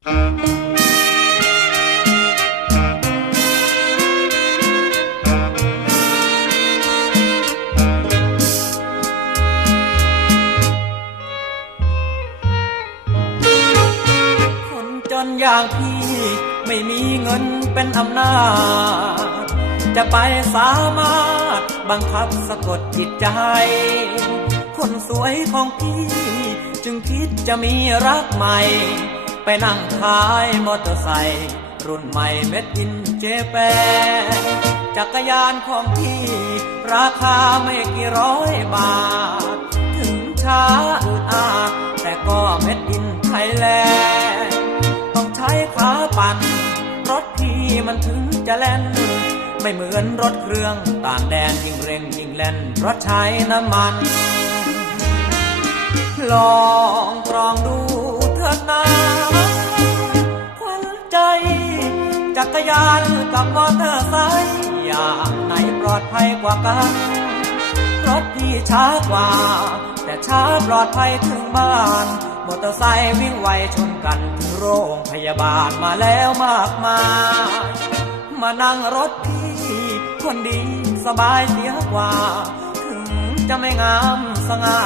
คนจนอย่างพี่ไม่มีเงินเป็นอำนาจ จะไปสามารถบังคับสะกดจิตใจ คนสวยของพี่จึงคิดจะมีรักใหม่ ไปนั่งขายมอเตอร์ไซค์รุ่นใหม่เม็ดอินเจแปนจักรยานของพี่ ราคาไม่กี่ร้อยบาท ถึงช้าอืดอาแต่ก็เม็ดอินไทยแลนด์ต้องใช้ขาปั่นรถพี่มันถึงจะแล่น ไม่เหมือนรถเครื่องต่างแดนยิ่งเร่งยิ่งแล่นรถใช้น้ำมัน ลองตรองดู จักรยานกับมอเตอร์ไซค์อย่างไหนปลอดภัยกว่ากันรถพี่ช้ากว่า แต่ช้าปลอดภัยถึงบ้านมอเตอร์ไซค์วิ่งไวชนกันถึงโรงพยาบาลมาแล้วมากมายมานั่งรถพี่ คนดีสบายเสียกว่า ถึงจะไม่งามสง่า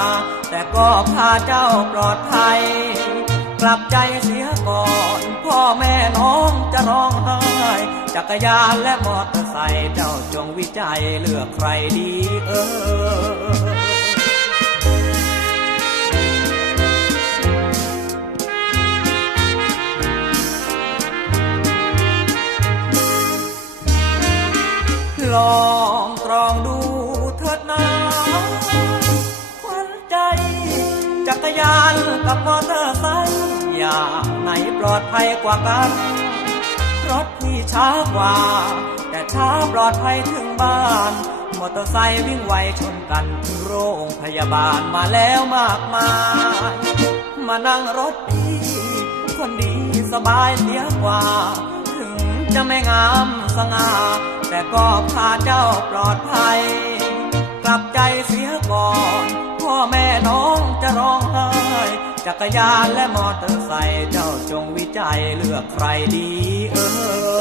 แต่ก็พาเจ้าปลอดภัย กลับใจเสียก่อน พ่อแม่น้อง จะร้องไห้จักรยานและมอเตอร์ไซค์เจ้าจงวิจัยเลือกใครดีเออลองตรองดูเถิดนาควันใจจักรยานกับมอเตอร์ไซค์อย่างไหนปลอดภัยกว่ากัน รถพี่ช้ากว่า แต่ช้าปลอดภัยถึงบ้าน มอเตอร์ไซค์วิ่งไวชนกันถึงโรงพยาบาลมาแล้วมากมาย มานั่งรถพี่ คนดีสบายเสียกว่า ถึงจะไม่งามสง่า แต่ก็พาเจ้าปลอดภัย กลับใจเสียก่อนพ่อแม่น้องจะร้องไห้จักรยานและมอเตอร์ไซค์จ้า จงวิจัยเลือกใครดีเออ